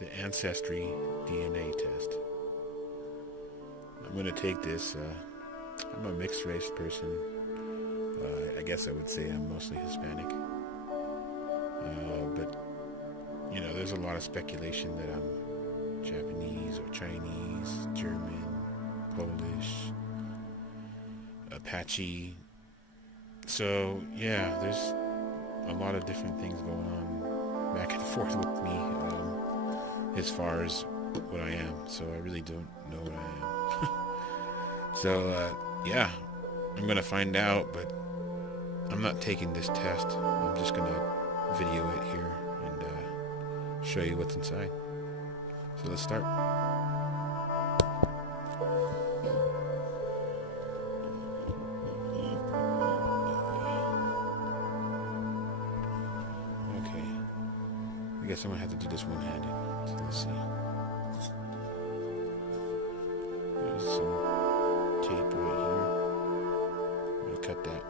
the Ancestry DNA test. I'm going to take this. I'm a mixed race person. I guess I would say I'm mostly Hispanic. But, you know, there's a lot of speculation that I'm Japanese or Chinese, German, Polish, Apache. So, yeah, there's a lot of different things going on back and forth with me as far as what I am. So I really don't know what I am. So, yeah, I'm going to find out, but I'm not taking this test. I'm just going to video it here and show you what's inside. So let's start. Okay. I guess I'm going to have to do this one-handed. So let's see. There's some tape right here. I'm going to cut that.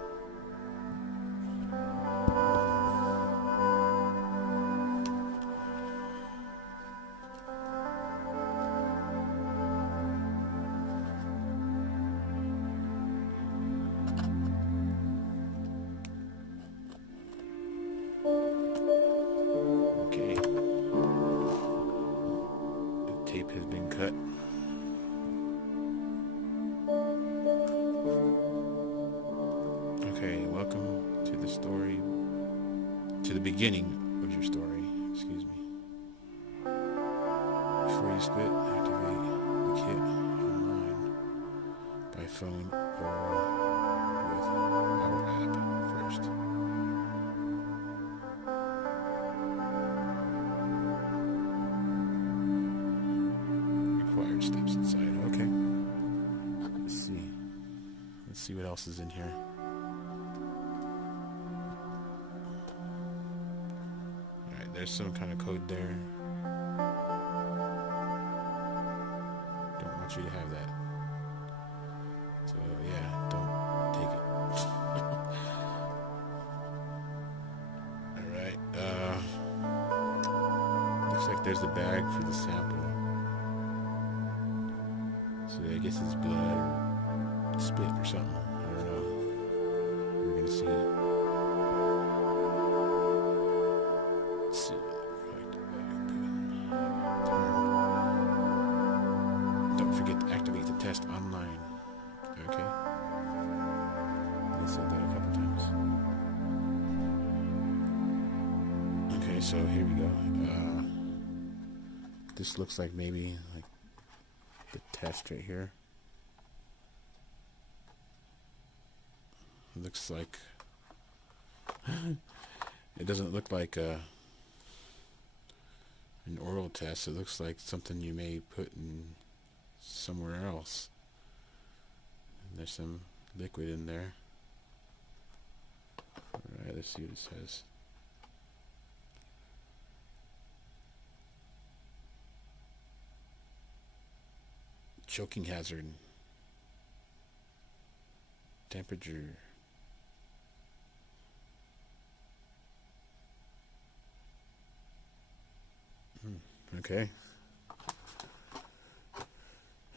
Okay. The tape has been cut. Okay, welcome to the story, to the beginning of your story, excuse me. Before you spit, activate the kit online by phone or with our app first. Required steps inside, okay. Let's see what else is in here. There's some kind of code there. Don't want you to have that. So yeah, don't take it. Alright. Looks like there's the bag for the sample. So I guess it's blood or spit or something. I don't know. We're gonna see. Don't forget to activate the test online. Okay? I said that a couple times. Okay, so here we go. This looks like maybe like the test right here. It looks like it doesn't look like an oral test. It looks like something you may put in somewhere else. And there's some liquid in there. Alright, let's see what it says. Choking hazard. Temperature. Okay.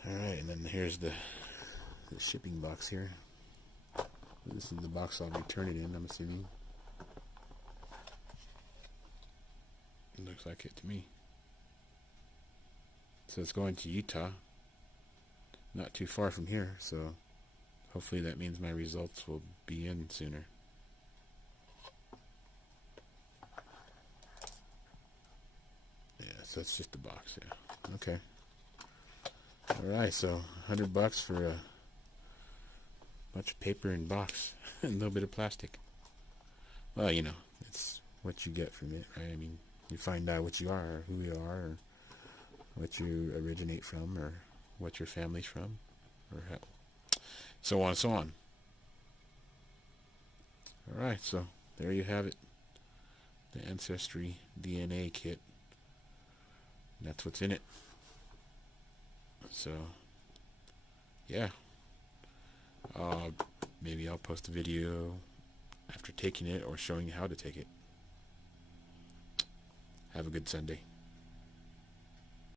Alright, and then here's the shipping box here. This is the box I'll return it in, I'm assuming. It looks like it to me. So it's going to Utah. Not too far from here, so hopefully that means my results will be in sooner. So it's just a box, yeah. Okay. Alright, so $100 for a bunch of paper and box and a little bit of plastic. Well, you know, it's what you get from it, right? I mean, you find out what you are, or who you are, or what you originate from, or what your family's from, or so on and so on. Alright, so there you have it. The Ancestry DNA kit. That's what's in it. So, yeah. Maybe I'll post a video after taking it or showing you how to take it. Have a good Sunday.